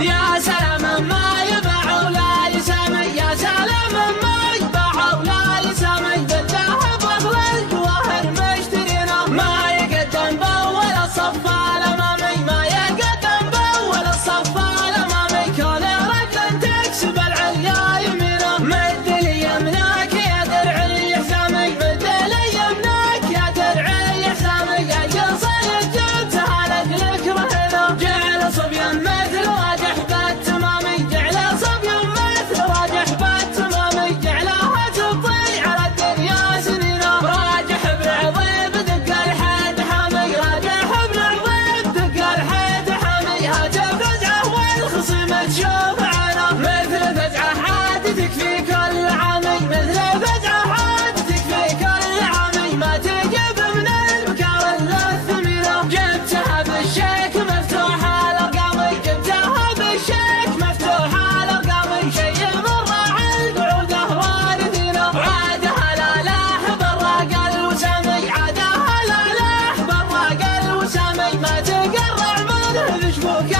يا سلام ما يباع ولا يسامي، يا سلام ما يباع ولا يسامي، بالذهب واغلى الجواهر مشترينا، ما يقدم بأول الصف الأمامي، ما يقدم بأول الصف الأمامي، كون رجل تكسب العليا يمينه، مد لي يمناك يا درعي يا سامي، مد لي يمناك يا درعي يا سامي، يا صيد جبتها لك رهينه، جعل صبيا مثل واجح بالتمامي، جعل صبيا مثل واجح بالتمامي، جعلها تطيع على الدنيا سنينه، راجح بالعظيم دق الحد حامي، راجح بالعظيم دق الحد حامي، هاجم فزعه والخصيم تشوف عينه، مثل فزعه عاد تكفي كل عامي، مثل فزعه عاد تكفي كل عامي، ما تجيب من المكار الا الثمينه، جبتها بالشيك مفتوح الارقامي، جبتها بالشيك مفتوح الارقامي، شيء مر على القعوده والدينه، عادها الالاح براق الوسامي، عادها الالاح براق الوسامي، ما تقرع منه بشبوك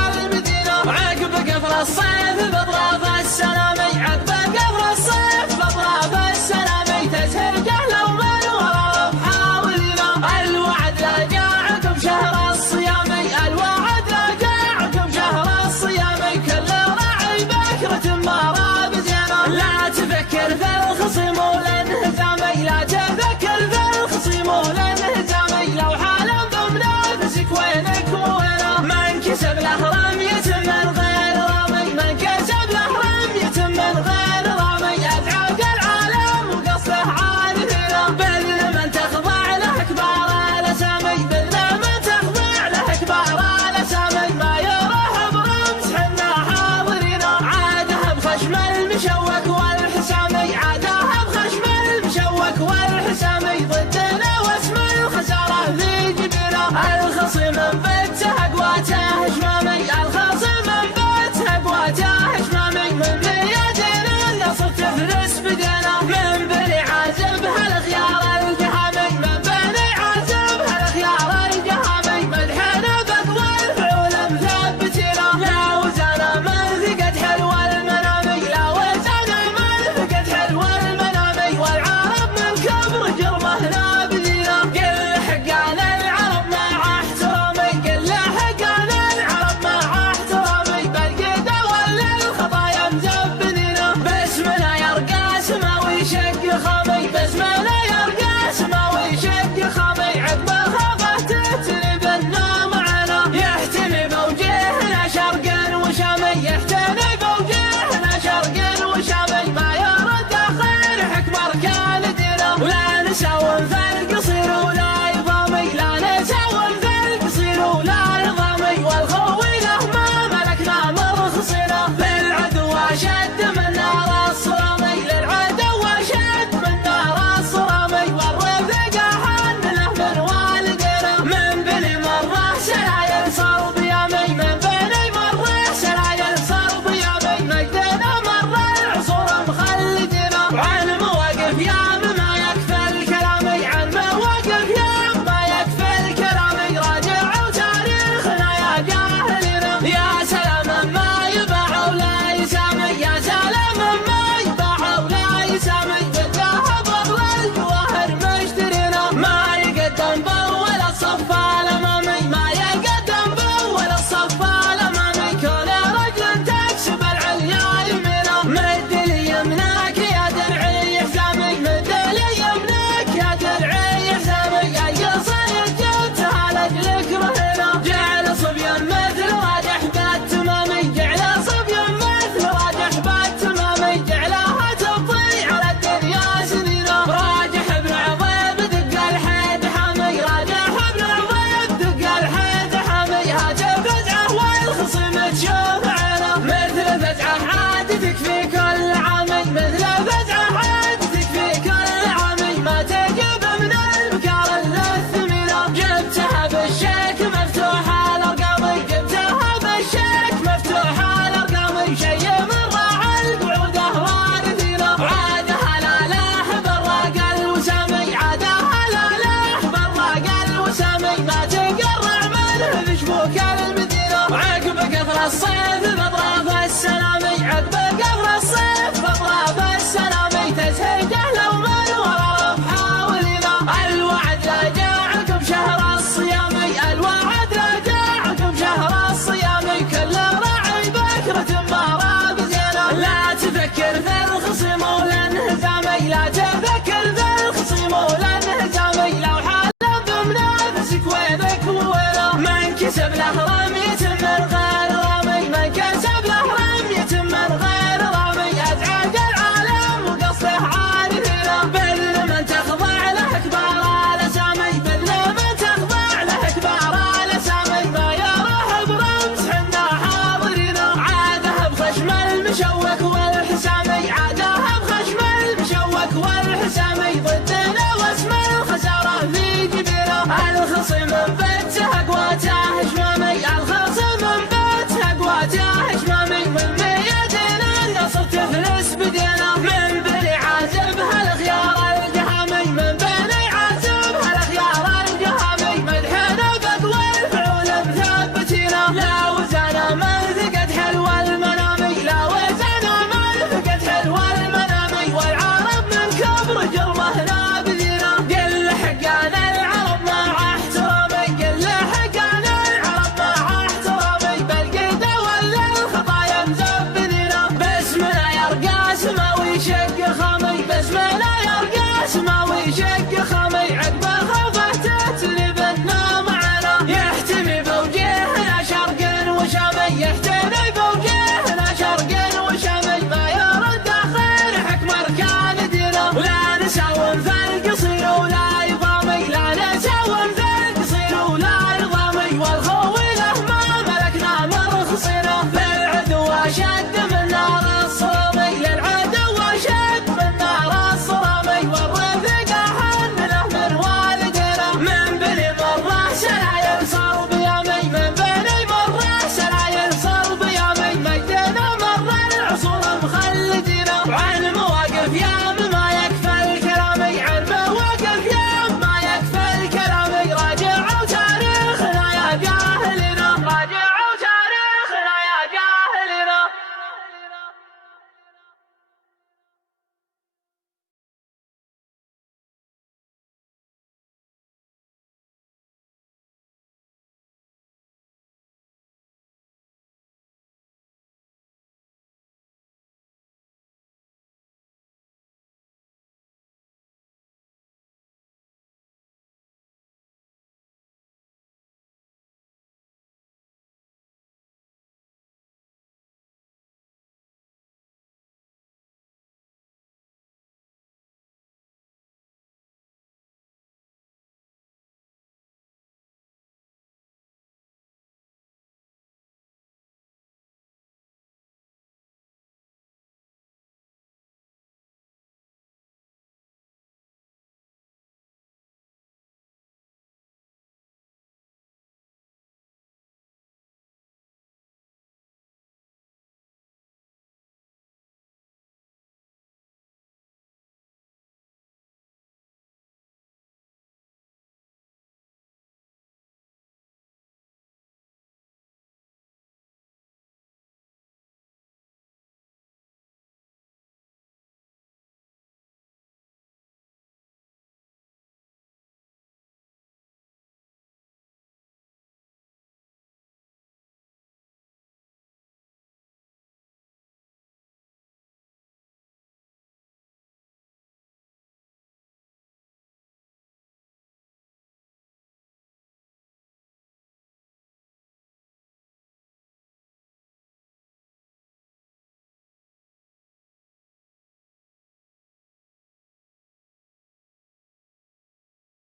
قبر الصيف بأطراف السلامي عقب قبر الصيف بأطراف السلامي تزهجه لو من ورا محاولنا الوعد لا جاء عقب شهر الصيامي الوعد لا جاء عقب شهر الصيامي كل راعي بكرة ما زينة لا تفكر في الخصم والانهزامي لا تفكر في الخصم والانهزامي لو حالف بمنافسك وينك ووينه من كسب له رمية من غير رامي من كسب له رمية من غير رامي ازعج العالم وقصده عارفينه بل من تخضع له كبار الاسامي بل من تخضع له كبار الاسامي ما يروح برمز حنا حاضرينه عاده بخشم المشوك والحسامي عاده بخشم المشوك والحسامي ضدنا واسم الخساره في جبينه الخصم بيته قواته شمامي الخصم بيته قواته شمامي من بيدنا النصر تفلس بدينا من بني عازب هالخيار الجهامي من بني عازب هالخيار الجهامي مدحنا بقوى الفعول مثبتينا لا وزانا من ثقت حلو المنامي لا وزانا من ثقت حلو المنامي والعرب من كبر جرمه نابذينا قل حقنا العرب مع احترامي قل حقنا العرب مع احترامي بالقيده ولا الخطايا مزبدينا باسمنا يرقى سماوي شق خامي باسمنا يرقى سماوي شق خامي عقب الخوفه تتلي بنا معنا يحتمي بوجهنا شرق وشامي